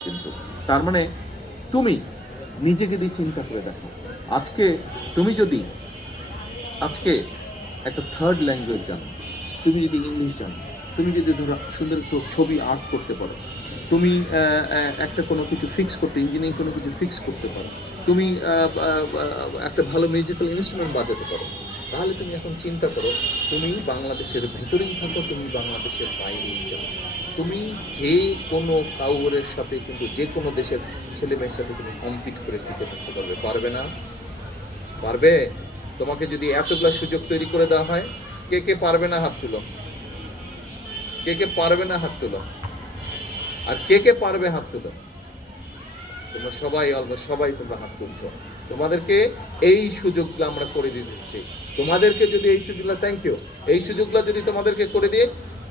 কিন্তু তার মানে তুমি নিজেকে দিয়ে চিন্তা করে দেখো, আজকে তুমি যদি আজকে একটা থার্ড ল্যাঙ্গুয়েজ জানো, তুমি যদি ইংলিশ জানো, তুমি যদি ধরো সুন্দর একটু ছবি আর্ট করতে পারো, তুমি একটা কোনো কিছু ফিক্স করতে, ইঞ্জিনিয়ারিং কোনো কিছু ফিক্স করতে পারো, তুমি একটা ভালো মিউজিক্যাল ইনস্ট্রুমেন্ট বাজাতে পারো, তাহলে তুমি এখন চিন্তা করো, তুমি বাংলাদেশের ভিতরেই থাকো, তুমি বাংলাদেশের বাইরেই যাও, তুমি যে কোনো কাউরের সাথে কিন্তু যে কোনো দেশের ছেলে মেয়ের সাথে তুমি কম্পিট করে টিকে থাকতে পারবে, পারবে না? পারবে? তোমাকে যদি এতগুলা সুযোগ তৈরি করে দেওয়া হয়, কে কে পারবে না হাত তুলো, কে কে পারবে না হাত তুলো, আর কে কে পারবে হাত তুলো। তোমরা সবাই অলমোস্ট সবাই তোমরা হাত তুলছো, তোমাদেরকে এই সুযোগগুলো আমরা করে দিচ্ছি। তোমাদেরকে যদি এই সুযোগগুলো, থ্যাংক ইউ, এই সুযোগগুলো যদি তোমাদেরকে করে দিয়ে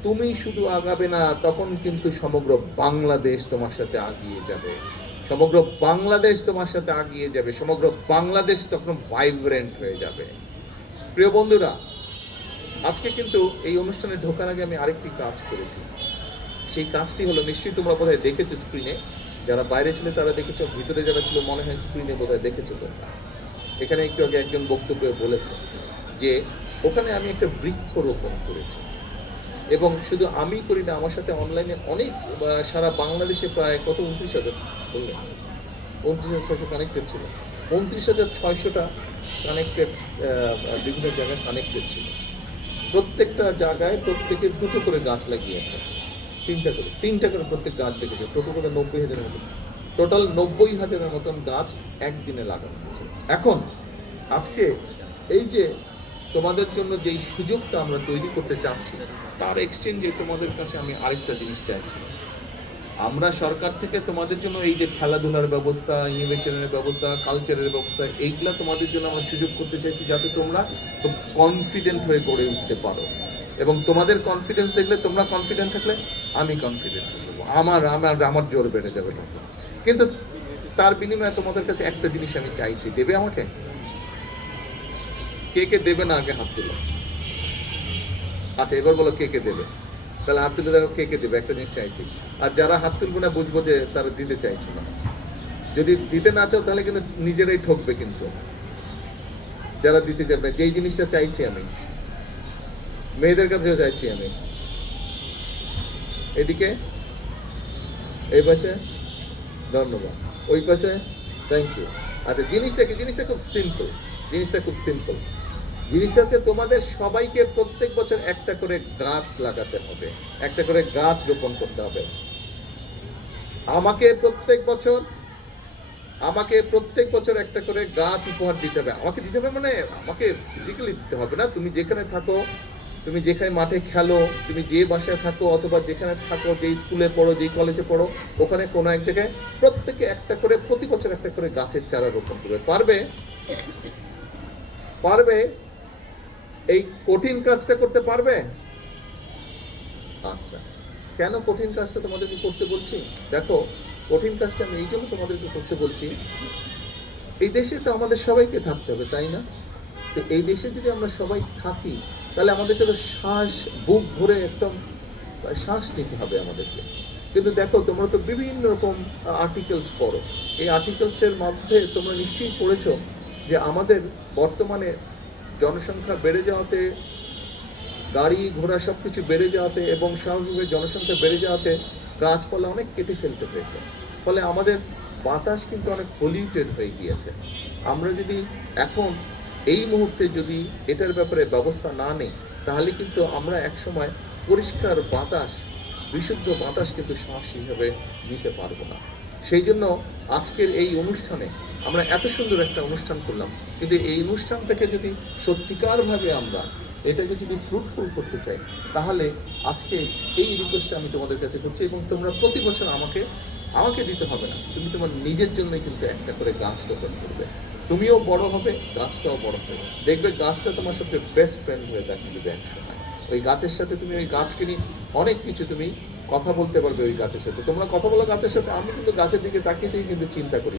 তুমি শুধু আগাবে না, তখন কিন্তু সমগ্র বাংলাদেশ তোমার সাথে আগিয়ে যাবে, সমগ্র বাংলাদেশ তোমার সাথে আগিয়ে যাবে, সমগ্র বাংলাদেশ তখন ভাইব্রেন্ট হয়ে যাবে। প্রিয় বন্ধুরা, আজকে কিন্তু এই অনুষ্ঠানে ঢোকার আগে আমি আরেকটি কাজ করেছি। সেই কাজটি হলো, নিশ্চয়ই তোমরা বোধহয় দেখেছো স্ক্রিনে, যারা বাইরে ছিল তারা দেখেছো, ভিতরে যারা ছিল মনে হয় স্ক্রিনে বোধহয় দেখেছো তোমরা। এখানে একটু আগে একজন বক্তব্যে বলেছে যে ওখানে আমি একটা বৃক্ষ রোপণ করেছি, এবং শুধু আমি করি না, আমার সাথে অনলাইনে অনেক সারা বাংলাদেশে প্রায় কত 29,000 বললেন, 29,600 কানেক্টেড ছিল, 29,600টা কানেক্টেড, বিভিন্ন জায়গায় কানেক্টেড ছিল। প্রত্যেকটা জায়গায় প্রত্যেকে দুটো করে গাছ লাগিয়েছে, তিনটা করে প্রত্যেক গাছ লেগেছে, টোটো করে 90,000-এর মতন, টোটাল 90,000-এর মতন গাছ একদিনে লাগানো হয়েছে। এখন আজকে এই যে তোমাদের জন্য যেই সুযোগটা আমরা তৈরি করতে চাচ্ছি, তার এক্সচেঞ্জে তোমাদের কাছে আমি আরেকটা জিনিস চাইছি। আমরা সরকার থেকে তোমাদের জন্য এই যে খেলাধুলার ব্যবস্থা, ইনোভেশনের ব্যবস্থা, কালচারের ব্যবস্থা, এইগুলা তোমাদের জন্য আমরা সুযোগ করতে চাইছি, যাতে তোমরা খুব কনফিডেন্ট হয়ে গড়ে উঠতে পারো, এবং তোমাদের কনফিডেন্স দেখলে, তোমরা কনফিডেন্ট থাকলে আমি কনফিডেন্ট থাকবো, আমার আমার আমার জোর বেড়ে যাবে। কিন্তু তার বিনিময়ে তোমাদের কাছে একটা জিনিস আমি চাইছি, দেবে আমাকে? কে কে দেবে না আগে হাত তুলো। আচ্ছা, এবার বলো কে কে দেবে, তাহলে হাত তুলে দেখো কে কে দেবে, একটা জিনিস চাইছি। আর যারা হাত তুলবে না, বুঝবো যে তারা দিতে চাইছে না। যদি দিতে না চাও তাহলে কিন্তু নিজেরাই ঠকবে। কিন্তু যারা দিতে যাবে, যেই জিনিসটা চাইছি আমি, মেয়েদের কাছেও চাইছি আমি, এদিকে, এই পাশে, ধন্যবাদ, ওই পাশে, থ্যাংক ইউ। আচ্ছা, জিনিসটা কি? জিনিসটা খুব সিম্পল, জিনিসটা খুব সিম্পল। জিনিসটা হচ্ছে তোমাদের সবাইকে প্রত্যেক বছর একটা করে গাছ লাগাতে হবে, একটা করে গাছ রোপণ করতে হবে। আমাকে প্রত্যেক বছর একটা করে গাছ উপহার দিতে হবে। আমাকে দিতে হবে মানে আমাকে ফিজিক্যালি দিতে হবে না, তুমি যেখানে থাকো, তুমি যেখানে মাঠে খেলো, তুমি যে বাসায় থাকো, অথবা যেখানে থাকো, যে স্কুলে পড়ো, যে কলেজে পড়ো, ওখানে কোনো এক জায়গায় প্রত্যেকে একটা করে, প্রতি বছর একটা করে গাছের চারা রোপণ করবে। পারবে? পারবে? এই কঠিন কাজটা করতে পারবে? আচ্ছা, কেন কঠিন কাজটা তোমাদেরকে করতে বলছি? দেখো, কঠিন কাজটা আমি এই জন্য তোমাদেরকে করতে বলছি, এই দেশে তো আমাদের সবাইকে থাকতে হবে, তাই না? তো এই দেশে যদি আমরা সবাই থাকি, তাহলে আমাদেরকে তো শ্বাস, বুক ভরে একদম শ্বাস নিতে হবে আমাদেরকে। কিন্তু দেখো, তোমরা তো বিভিন্ন রকম আর্টিকেলস পড়ো, এই আর্টিকেলসের মধ্যে তোমরা নিশ্চয়ই পড়েছো যে আমাদের বর্তমানে জনসংখ্যা বেড়ে যাওয়াতে, গাড়ি ঘোড়া সবকিছু বেড়ে যাওয়াতে, এবং স্বাভাবিকভাবে জনসংখ্যা বেড়ে যাওয়াতে গাছপালা অনেক কেটে ফেলতে হয়েছে। ফলে আমাদের বাতাস কিন্তু অনেক পলিউটেড হয়ে গিয়েছে। আমরা যদি এখন এই মুহূর্তে যদি এটার ব্যাপারে ব্যবস্থা না নেই, তাহলে কিন্তু আমরা একসময় পরিষ্কার বাতাস, বিশুদ্ধ বাতাস কিন্তু শ্বাস হিসেবে নিতে পারবো না। সেই জন্য আজকের এই অনুষ্ঠানে আমরা এত সুন্দর একটা অনুষ্ঠান করলাম, কিন্তু এই অনুষ্ঠানটাকে যদি সত্যিকারভাবে আমরা এটাকে যদি ফ্রুটফুল করতে চাই, তাহলে আজকে এই রিকোয়েস্টটা আমি তোমাদের কাছে করছি। এবং তোমরা প্রতি বছর আমাকে দিতে হবে না, তুমি তোমার নিজের জন্যই কিন্তু একটা করে গাছ রোপণ করবে। তুমিও বড় হবে, গাছটাও বড় হবে, দেখবে গাছটা তোমার সবচেয়ে বেস্ট ফ্রেন্ড হয়ে থাকবে একসময়। ওই গাছের সাথে তুমি, ওই গাছকে নিয়ে অনেক কিছু তুমি কথা বলতে পারবে ওই গাছের সাথে। তোমরা কথা বলো গাছের সাথে, আমি কিন্তু গাছের দিকে তাকিয়ে কিন্তু চিন্তা করি।